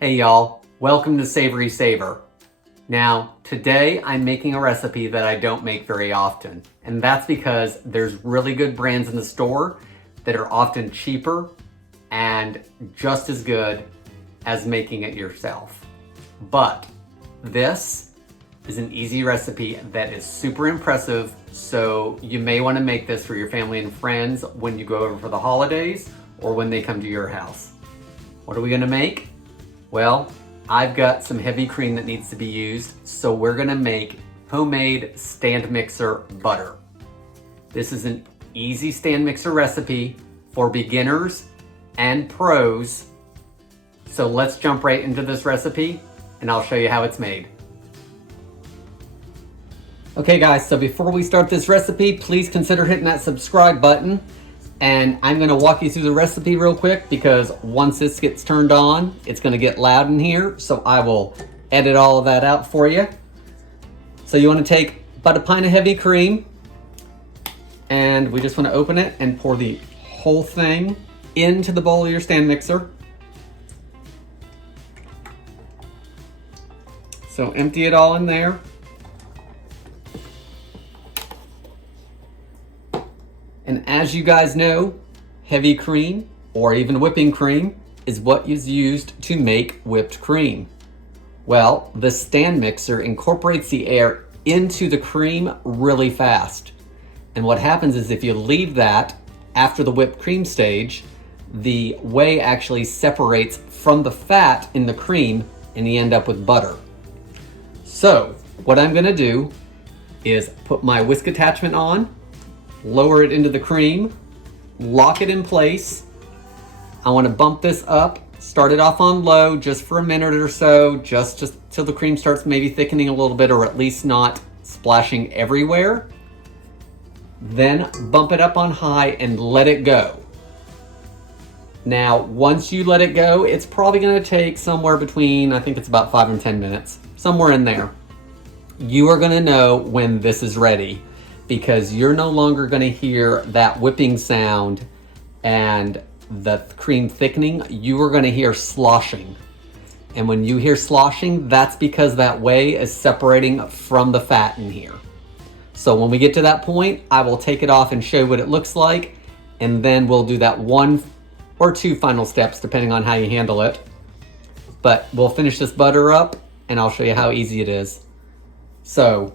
Hey y'all, welcome to SavorySaver. Now, today I'm making a recipe that I don't make very often, and that's because there's really good brands in the store that are often cheaper and just as good as making it yourself. But this is an easy recipe that is super impressive, so you may want to make this for your family and friends when you go over for the holidays or when they come to your house. What are we going to make? Well, I've got some heavy cream that needs to be used, so we're gonna make homemade stand mixer butter. This is an easy stand mixer recipe for beginners and pros. So let's jump right into this recipe and I'll show you how it's made. Okay guys, so before we start this recipe, please consider hitting that subscribe button. And I'm gonna walk you through the recipe real quick because once this gets turned on, it's gonna get loud in here. So I will edit all of that out for you. So you wanna take about a pint of heavy cream and we just wanna open it and pour the whole thing into the bowl of your stand mixer. So empty it all in there. And as you guys know, heavy cream or even whipping cream is what is used to make whipped cream. Well, the stand mixer incorporates the air into the cream really fast. And what happens is if you leave that after the whipped cream stage, the whey actually separates from the fat in the cream and you end up with butter. So what I'm gonna do is put my whisk attachment on, lower it into the cream, lock it in place. I want to bump this up, start it off on low just for a minute or so, just till the cream starts maybe thickening a little bit or at least not splashing everywhere. Then bump it up on high and let it go. Now, once you let it go, it's probably going to take somewhere between, I think it's about 5 and 10 minutes, somewhere in there. You are going to know when this is ready, because you're no longer going to hear that whipping sound and the cream thickening. You are going to hear sloshing. And when you hear sloshing, that's because that whey is separating from the fat in here. So when we get to that point, I will take it off and show you what it looks like. And then we'll do that 1 or 2 final steps, depending on how you handle it. But we'll finish this butter up and I'll show you how easy it is. So,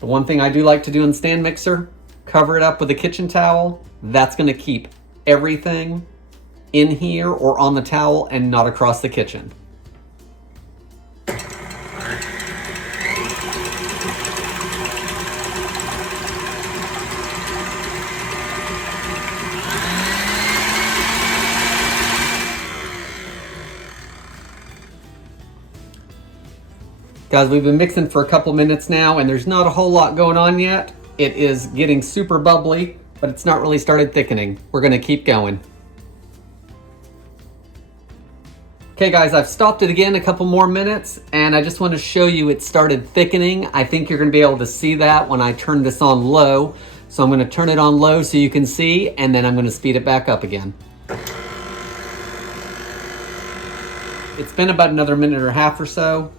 the one thing I do like to do in the stand mixer, cover it up with a kitchen towel. That's going to keep everything in here or on the towel and not across the kitchen. Guys, we've been mixing for a couple minutes now and there's not a whole lot going on yet. It is getting super bubbly, but it's not really started thickening. We're gonna keep going. Okay guys, I've stopped it again a couple more minutes and I just want to show you it started thickening. I think you're gonna be able to see that when I turn this on low. So I'm gonna turn it on low so you can see, and then I'm gonna speed it back up again. It's been about another minute or a half or so.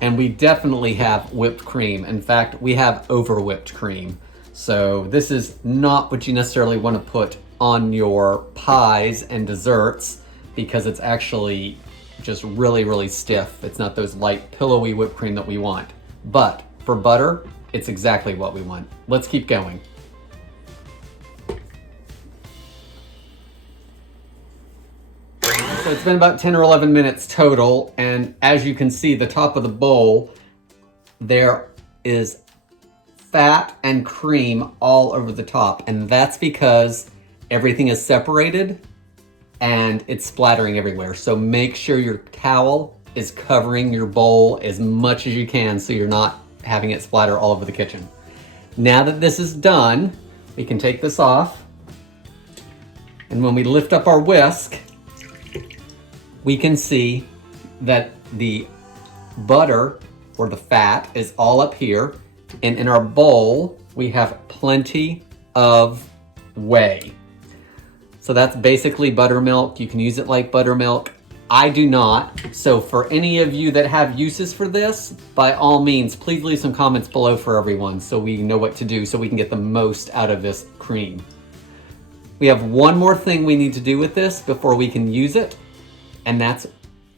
And we definitely have whipped cream. In fact, we have over whipped cream. So this is not what you necessarily want to put on your pies and desserts because it's actually just really, really stiff. It's not those light pillowy whipped cream that we want. But for butter, it's exactly what we want. Let's keep going. So it's been about 10 or 11 minutes total, and as you can see, the top of the bowl, there is fat and cream all over the top, and that's because everything is separated and it's splattering everywhere. So make sure your towel is covering your bowl as much as you can so you're not having it splatter all over the kitchen. Now that this is done, we can take this off, and when we lift up our whisk, we can see that the butter or the fat is all up here. And in our bowl, we have plenty of whey. So that's basically buttermilk. You can use it like buttermilk. I do not. So for any of you that have uses for this, by all means, please leave some comments below for everyone so we know what to do so we can get the most out of this cream. We have one more thing we need to do with this before we can use it, and that's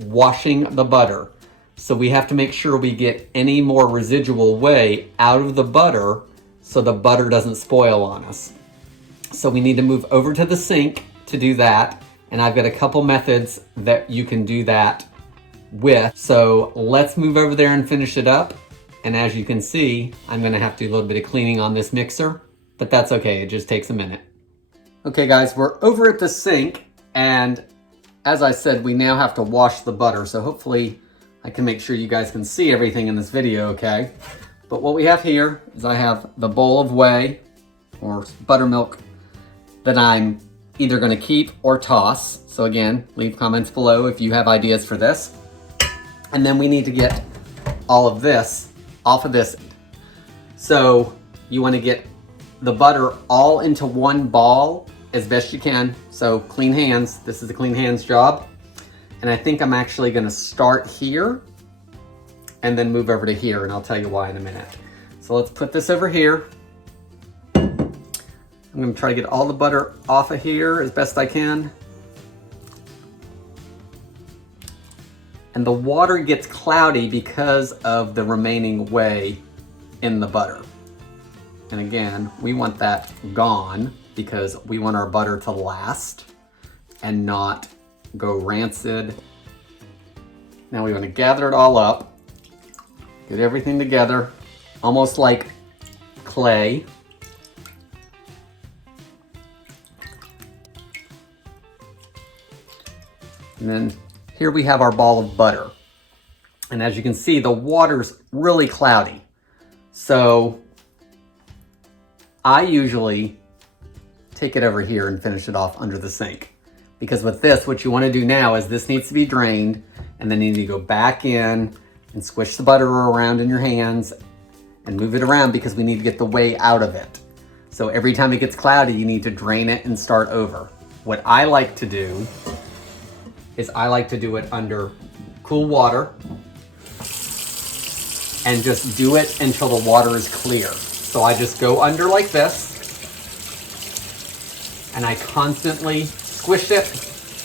washing the butter. So we have to make sure we get any more residual whey out of the butter so the butter doesn't spoil on us. So we need to move over to the sink to do that. And I've got a couple methods that you can do that with. So let's move over there and finish it up. And as you can see, I'm gonna have to do a little bit of cleaning on this mixer, but that's okay, it just takes a minute. Okay guys, we're over at the sink, and as I said, we now have to wash the butter. So hopefully I can make sure you guys can see everything in this video, okay? But what we have here is I have the bowl of whey, or buttermilk, that I'm either gonna keep or toss. So again, leave comments below if you have ideas for this. And then we need to get all of this off of this. So you wanna get the butter all into one ball as best you can. So clean hands, this is a clean hands job. And I think I'm actually gonna start here and then move over to here, and I'll tell you why in a minute. So let's put this over here. I'm gonna try to get all the butter off of here as best I can. And the water gets cloudy because of the remaining whey in the butter. And again, we want that gone because we want our butter to last and not go rancid. Now we want to gather it all up, get everything together, almost like clay. And then here we have our ball of butter. And as you can see, the water's really cloudy. So I usually take it over here and finish it off under the sink. Because with this, what you want to do now is this needs to be drained, and then you need to go back in and squish the butter around in your hands and move it around because we need to get the whey out of it. So every time it gets cloudy, you need to drain it and start over. What I like to do is I like to do it under cool water and just do it until the water is clear. So I just go under like this and I constantly squish it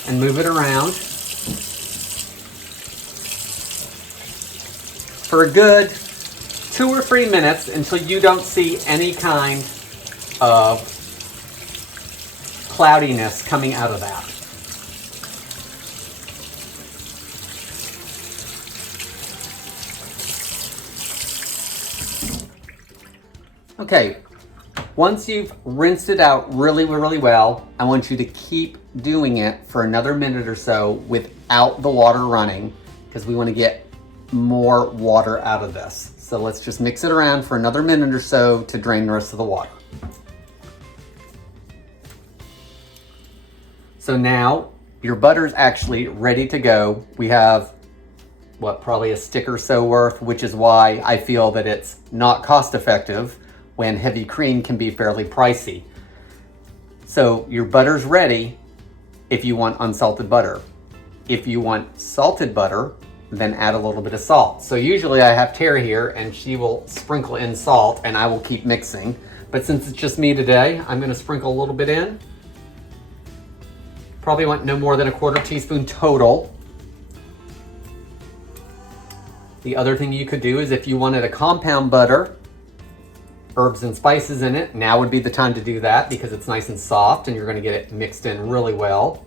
and move it around for a good 2 or 3 minutes until you don't see any kind of cloudiness coming out of that. Okay, once you've rinsed it out really, really well, I want you to keep doing it for another minute or so without the water running because we want to get more water out of this. So let's just mix it around for another minute or so to drain the rest of the water. So now your butter's actually ready to go. We have, what, probably a stick or so worth, which is why I feel that it's not cost effective when heavy cream can be fairly pricey. So your butter's ready if you want unsalted butter. If you want salted butter, then add a little bit of salt. So usually I have Tara here and she will sprinkle in salt and I will keep mixing. But since it's just me today, I'm gonna sprinkle a little bit in. Probably want no more than a 1/4 teaspoon total. The other thing you could do is if you wanted a compound butter, herbs and spices in it, now would be the time to do that because it's nice and soft and you're gonna get it mixed in really well.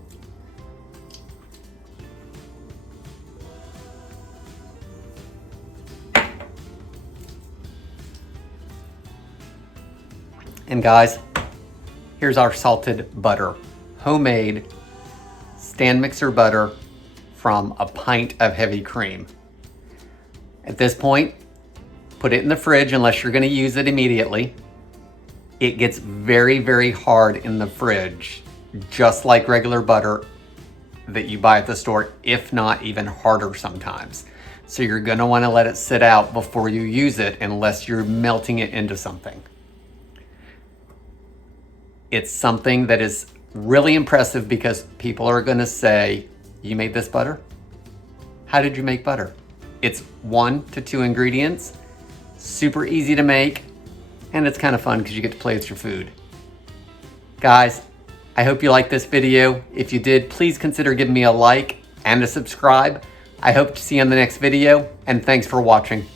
And guys, here's our salted butter. Homemade stand mixer butter from a pint of heavy cream. At this point, put it in the fridge unless you're gonna use it immediately. It gets very, very hard in the fridge, just like regular butter that you buy at the store, if not even harder sometimes. So you're gonna wanna let it sit out before you use it unless you're melting it into something. It's something that is really impressive because people are gonna say, You made this butter? How did you make butter? It's 1 to 2 ingredients, super easy to make, and it's kind of fun because you get to play with your food. Guys, I hope you liked this video. If you did, please consider giving me a like and a subscribe. I hope to see you on the next video, and thanks for watching.